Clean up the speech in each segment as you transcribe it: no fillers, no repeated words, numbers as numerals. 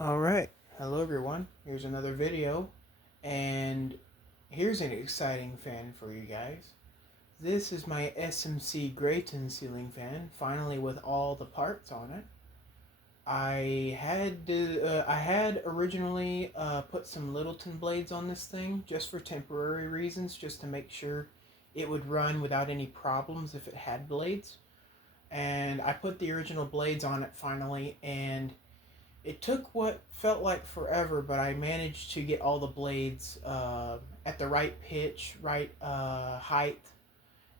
Alright, hello everyone. Here's another video, and here's an exciting fan for you guys. This is my SMC Grayton ceiling fan, finally with all the parts on it. I had originally put some Littleton blades on this thing just for temporary reasons, just to make sure it would run without any problems if it had blades. And I put the original blades on it finally, and it took what felt like forever, but I managed to get all the blades at the right pitch, right height,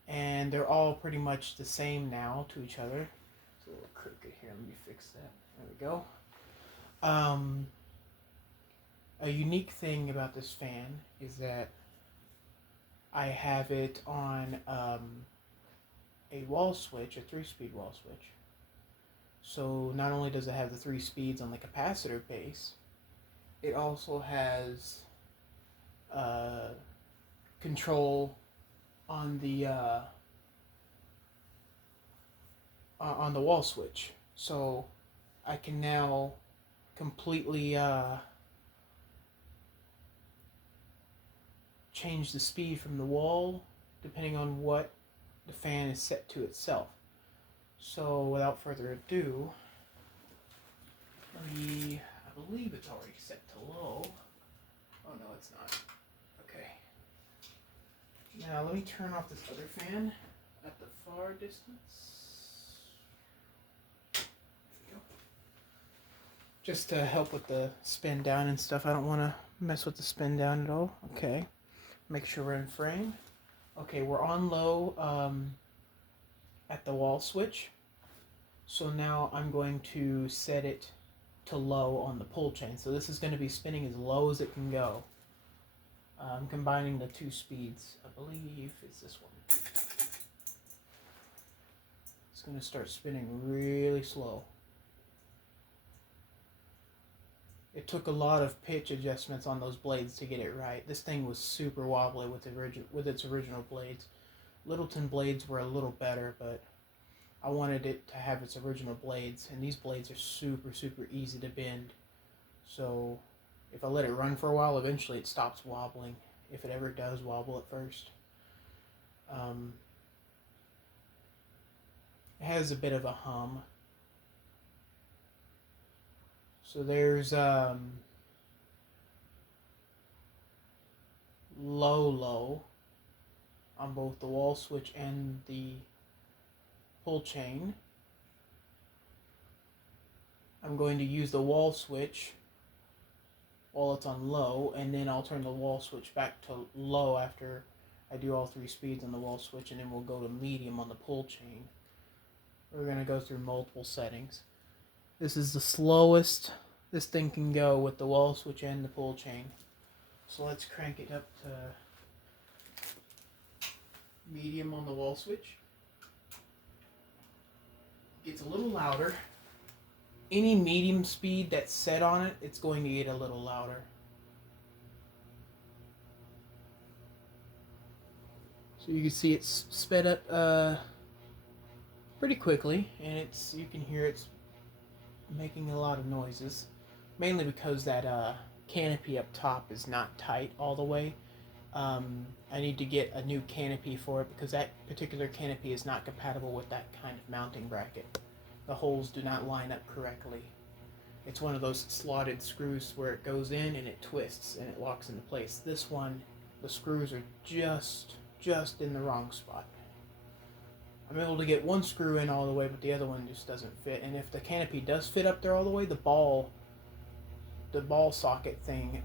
and they're all pretty much the same now to each other. It's a little crooked here. Let me fix that. There we go. Um, a unique thing about this fan is that I have it on a wall switch, a 3-speed wall switch. So not only does it have the 3 speeds on the capacitor base, it also has uh, control on the wall switch. So I can now completely change the speed from the wall depending on what the fan is set to itself. So without further ado, I believe it's already set to low. Oh no, it's not. Okay. Now let me turn off this other fan at the far distance. There we go. Just to help with the spin down and stuff. I don't want to mess with the spin down at all. Okay. Make sure we're in frame. Okay, we're on low at the wall switch. So now I'm going to set it to low on the pull chain. So this is going to be spinning as low as it can go. I'm combining the 2 speeds. I believe it's this one. It's going to start spinning really slow. It took a lot of pitch adjustments on those blades to get it right. This thing was super wobbly with its original blades. Littleton blades were a little better, but I wanted it to have its original blades, and these blades are super easy to bend. So if I let it run for a while, eventually it stops wobbling, if it ever does wobble at first. It has a bit of a hum. So there's low on both the wall switch and the pull chain. I'm going to use the wall switch while it's on low, and then I'll turn the wall switch back to low after I do all 3 speeds on the wall switch, and then we'll go to medium on the pull chain. We're going to go through multiple settings. This is the slowest this thing can go with the wall switch and the pull chain. So let's crank it up to medium on the wall switch. It gets a little louder. Any medium speed that's set on it, it's going to get a little louder. So you can see it's sped up pretty quickly, and you can hear it's making a lot of noises, mainly because that canopy up top is not tight all the way. I need to get a new canopy for it because that particular canopy is not compatible with that kind of mounting bracket. The holes do not line up correctly. It's one of those slotted screws where it goes in and it twists and it locks into place. This one, the screws are just in the wrong spot. I'm able to get one screw in all the way, but the other one just doesn't fit. And if the canopy does fit up there all the way, the ball socket thing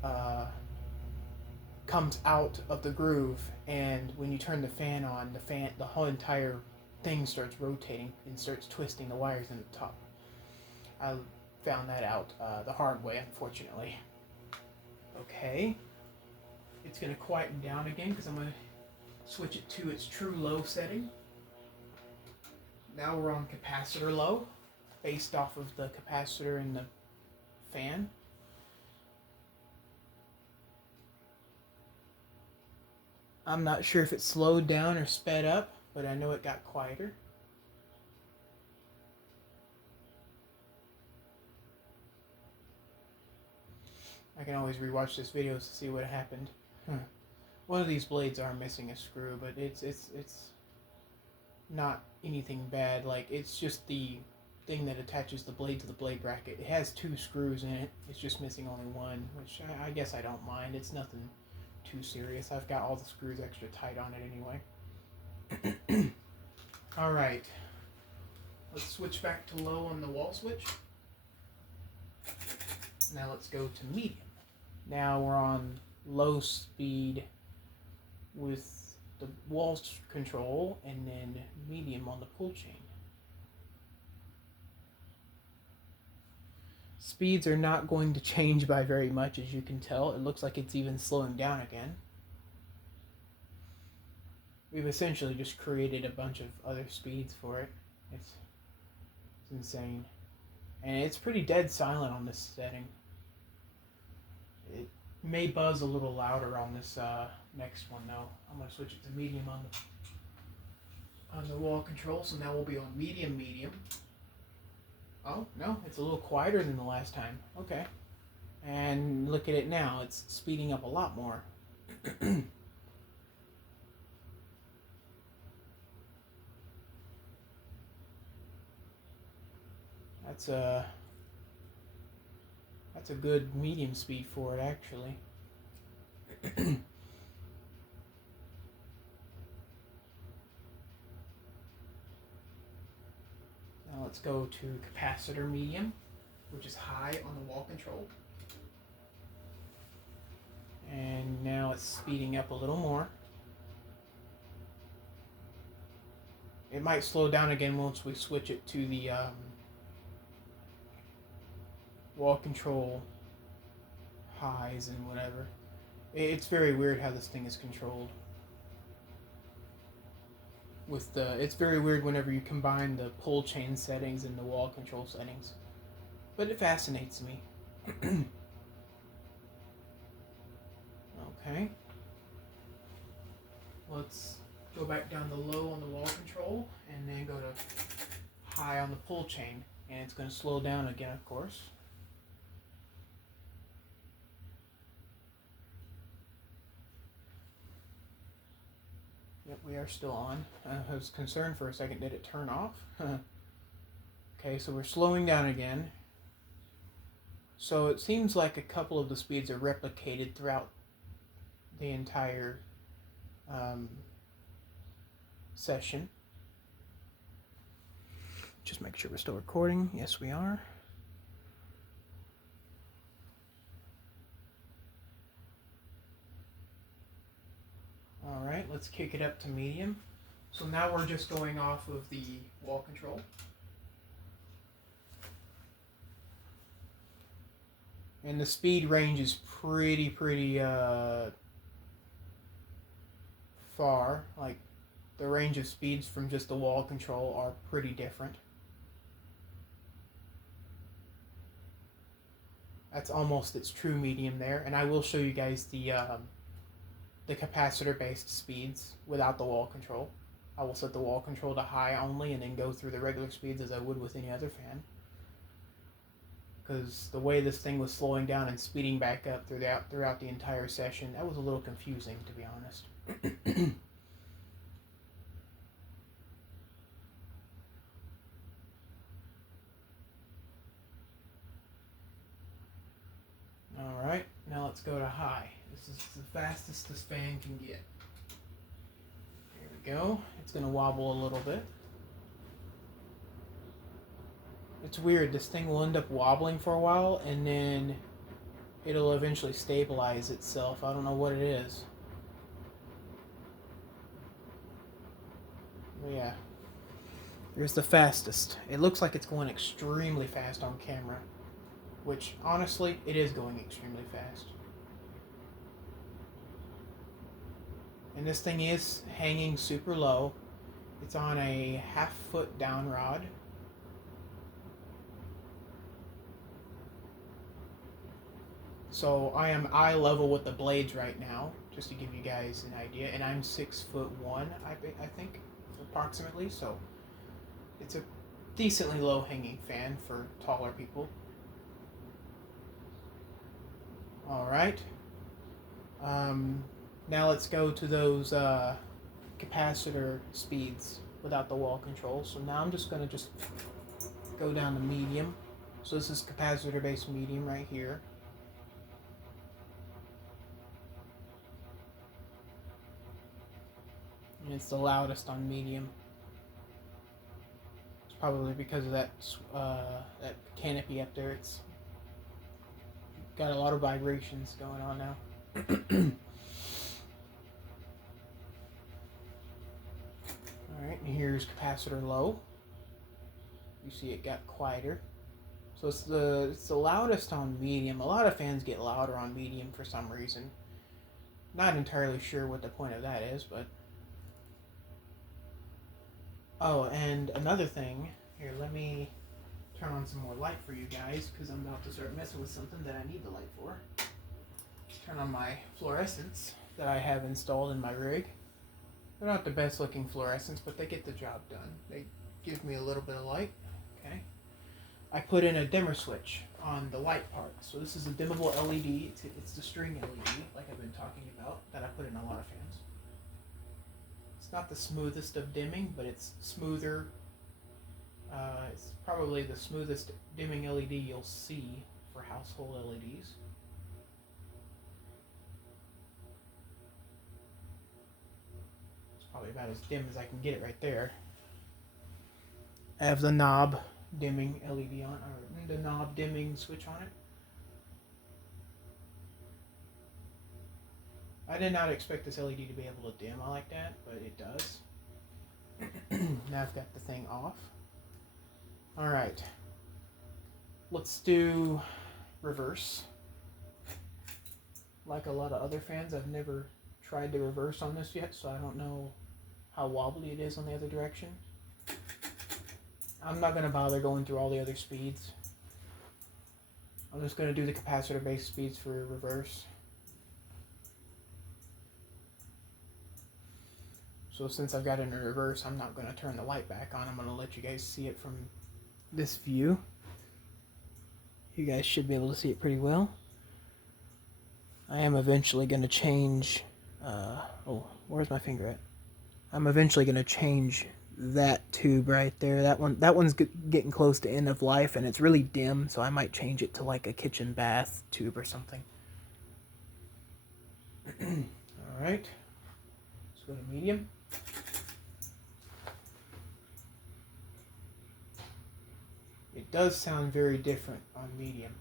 comes out of the groove, and when you turn the fan on, the whole entire thing starts rotating and starts twisting the wires in the top. I found that out the hard way, unfortunately. Okay, it's going to quieten down again because I'm going to switch it to its true low setting. Now we're on capacitor low, based off of the capacitor in the fan. I'm not sure if it slowed down or sped up, but I know it got quieter. I can always rewatch this video to see what happened. One of these blades are missing a screw, but it's not anything bad. Like, it's just the thing that attaches the blade to the blade bracket. It has 2 screws in it. It's just missing only one, which I guess I don't mind. It's nothing too serious. I've got all the screws extra tight on it anyway. Alright. Let's switch back to low on the wall switch. Now let's go to medium. Now we're on low speed with the wall control, and then medium on the pull chain. Speeds are not going to change by very much, as you can tell. It looks like it's even slowing down again. We've essentially just created a bunch of other speeds for it. It's insane. And it's pretty dead silent on this setting. It may buzz a little louder on this next one though. I'm going to switch it to medium on the wall control, so now we'll be on medium. Oh, no, it's a little quieter than the last time. Okay. And look at it now. It's speeding up a lot more. That's a good medium speed for it, actually. Now let's go to capacitor medium, which is high on the wall control. And now it's speeding up a little more. It might slow down again once we switch it to the wall control highs and whatever. It's very weird how this thing is controlled. It's very weird whenever you combine the pull chain settings and the wall control settings. But it fascinates me. Okay. Let's go back down to low on the wall control and then go to high on the pull chain. And it's going to slow down again, of course. Yep, we are still on. I was concerned for a second, did it turn off? Okay, so we're slowing down again. So it seems like a couple of the speeds are replicated throughout the entire session. Just make sure we're still recording. Yes, we are. Alright, let's kick it up to medium. So now we're just going off of the wall control. And the speed range is pretty far. Like, the range of speeds from just the wall control are pretty different. That's almost its true medium there. And I will show you guys the capacitor-based speeds without the wall control. I will set the wall control to high only and then go through the regular speeds as I would with any other fan. Because the way this thing was slowing down and speeding back up throughout the entire session, that was a little confusing, to be honest. Alright, now let's go to high. This is the fastest this fan can get. There we go. It's going to wobble a little bit. It's weird. This thing will end up wobbling for a while, and then it'll eventually stabilize itself. I don't know what it is. But yeah. Here's the fastest. It looks like it's going extremely fast on camera. Which, honestly, it is going extremely fast. And this thing is hanging super low. It's on a 1/2 foot down rod. So I am eye level with the blades right now, just to give you guys an idea. And I'm 6'1", I think, approximately. So it's a decently low hanging fan for taller people. All right. Now let's go to those capacitor speeds without the wall control. So now I'm just going to just go down to medium. So this is capacitor based medium right here. And it's the loudest on medium. It's probably because of that canopy up there. It's got a lot of vibrations going on now. Alright, and here's capacitor low. You see it got quieter. So it's the loudest on medium. A lot of fans get louder on medium for some reason. Not entirely sure what the point of that is, but... Oh, and another thing. Here, let me turn on some more light for you guys, because I'm about to start messing with something that I need the light for. Turn on my fluorescents that I have installed in my rig. They're not the best looking fluorescents, but they get the job done. They give me a little bit of light. Okay. I put in a dimmer switch on the light part. So this is a dimmable LED. It's the string LED, like I've been talking about, that I put in a lot of fans. It's not the smoothest of dimming, but it's smoother. It's probably the smoothest dimming LED you'll see for household LEDs. It's probably about as dim as I can get it right there. I have the knob dimming LED on, or the knob dimming switch on it. I did not expect this LED to be able to dim like that, but it does. Now I've got the thing off. Alright. Let's do reverse. Like a lot of other fans, I've never tried to reverse on this yet, so I don't know how wobbly it is on the other direction. I'm not going to bother going through all the other speeds. I'm just going to do the capacitor based speeds for reverse. So since I've got it in reverse, I'm not going to turn the light back on. I'm going to let you guys see it from this view. You guys should be able to see it pretty well. I am eventually going to change... oh, where's my finger at? I'm eventually going to change that tube right there. That one's getting close to end of life, and it's really dim, so I might change it to like a kitchen bath tube or something. Alright. Let's go to medium. It does sound very different on medium.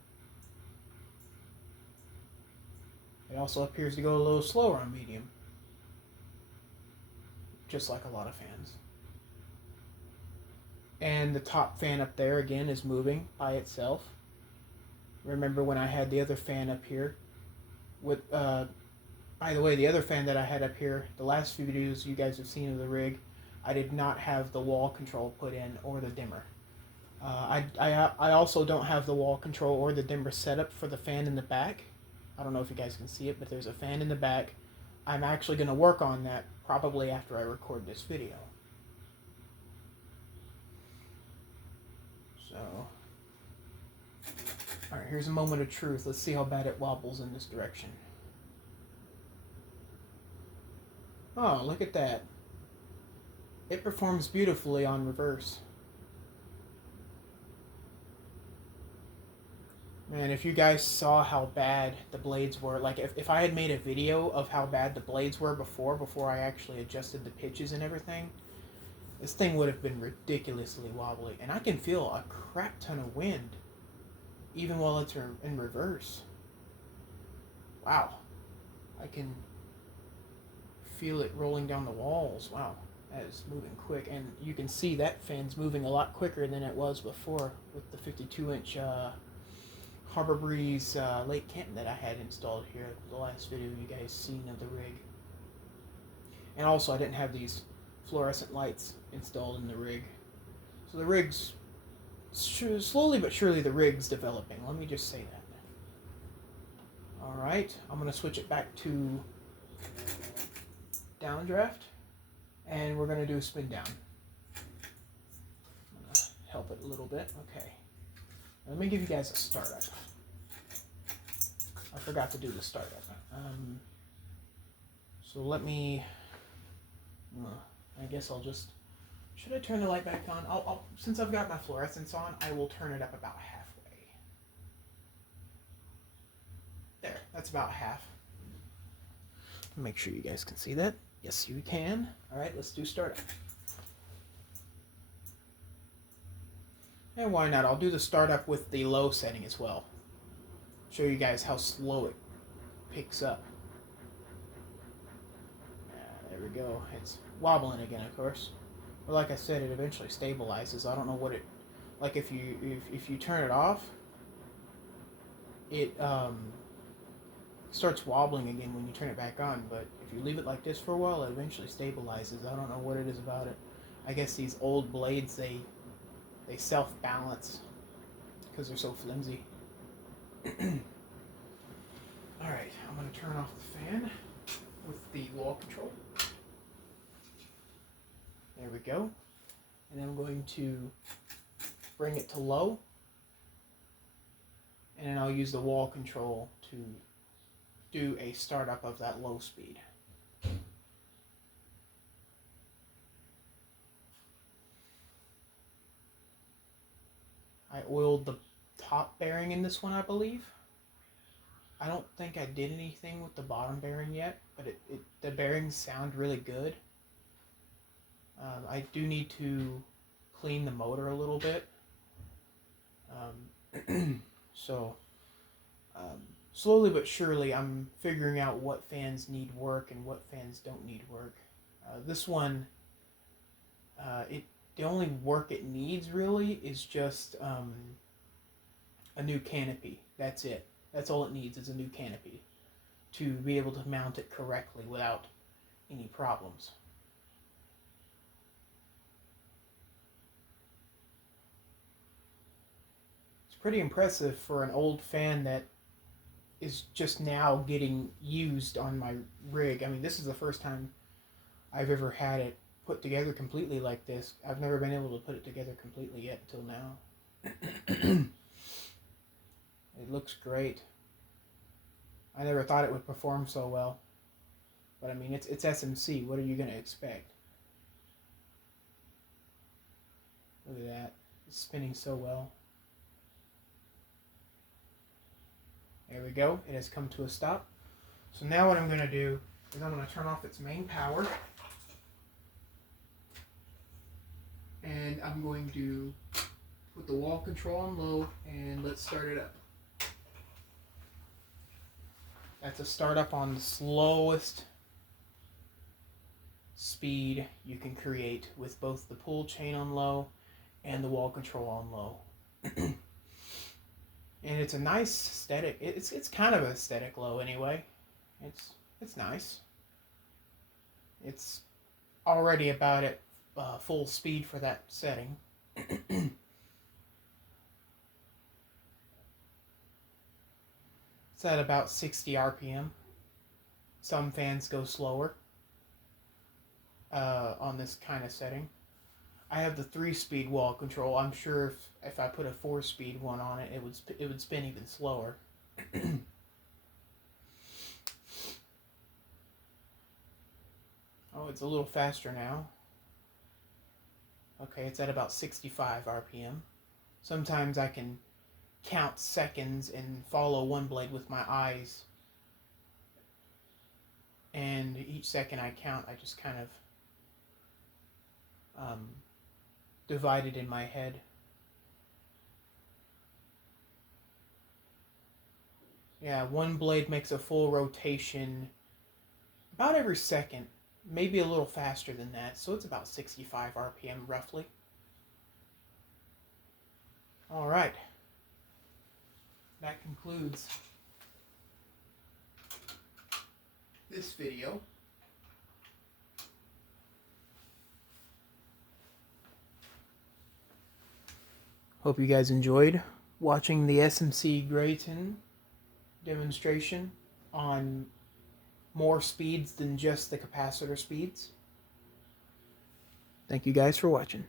It also appears to go a little slower on medium. Just like a lot of fans. And the top fan up there again is moving by itself. Remember when I had the other fan up here? With by the way, the other fan that I had up here, the last few videos you guys have seen of the rig, I did not have the wall control put in or the dimmer. I also don't have the wall control or the dimmer set up for the fan in the back. I don't know if you guys can see it, but there's a fan in the back. I'm actually going to work on that probably after I record this video. So, alright, here's a moment of truth. Let's see how bad it wobbles in this direction. Oh, look at that. It performs beautifully on reverse. Man, if you guys saw how bad the blades were, like if I had made a video of how bad the blades were before I actually adjusted the pitches and everything, this thing would have been ridiculously wobbly. And I can feel a crap ton of wind, even while it's in reverse. Wow. I can feel it rolling down the walls. Wow, that is moving quick. And you can see that fan's moving a lot quicker than it was before with the 52-inch Harbor Breeze Lake Canton that I had installed here, the last video you guys seen of the rig. And also I didn't have these fluorescent lights installed in the rig. So the rig's, slowly but surely the rig's developing, let me just say that. Alright, I'm going to switch it back to downdraft, and we're going to do a spin down. I'm going to help it a little bit, okay. Let me give you guys a startup. I forgot to do the startup. So let me, I guess I'll just, should I turn the light back on? Since I've got my fluorescence on, I will turn it up about halfway. There, that's about half. Make sure you guys can see that. Yes, you can. All right, let's do startup. And why not? I'll do the startup with the low setting as well. Show you guys how slow it picks up. There we go. It's wobbling again, of course. But like I said, it eventually stabilizes. I don't know what it, like if you turn it off, it starts wobbling again when you turn it back on. But if you leave it like this for a while, it eventually stabilizes. I don't know what it is about it. I guess these old blades, they self-balance because they're so flimsy. Alright, I'm going to turn off the fan with the wall control. There we go. And then I'm going to bring it to low. And then I'll use the wall control to do a startup of that low speed. I oiled the top bearing in this one, I believe. I don't think I did anything with the bottom bearing yet, but the bearings sound really good. I do need to clean the motor a little bit. Slowly but surely I'm figuring out what fans need work and what fans don't need work. This one, the only work it needs really is just a new canopy. That's it. That's all it needs is a new canopy to be able to mount it correctly without any problems. It's pretty impressive for an old fan that is just now getting used on my rig. I mean, this is the first time I've ever had it put together completely like this. I've never been able to put it together completely yet until now. It looks great. I never thought it would perform so well. But I mean, it's SMC. What are you going to expect? Look at that. It's spinning so well. There we go. It has come to a stop. So now what I'm going to do is I'm going to turn off its main power. And I'm going to put the wall control on low and let's start it up. That's a startup on the slowest speed you can create with both the pull chain on low and the wall control on low. And it's a nice aesthetic. It's kind of an aesthetic low anyway. It's nice. It's already about at full speed for that setting. It's at about 60 RPM. Some fans go slower on this kind of setting. I have the 3-speed wall control. I'm sure if I put a 4-speed one on it, it would spin even slower. Oh, it's a little faster now. Okay, it's at about 65 RPM. Sometimes I can count seconds and follow one blade with my eyes. And each second I count, I just kind of divide it in my head. Yeah, one blade makes a full rotation about every second, maybe a little faster than that, so it's about 65 RPM roughly. Alright, that concludes this video. Hope you guys enjoyed watching the SMC Grayton demonstration on more speeds than just the capacitor speeds. Thank you guys for watching.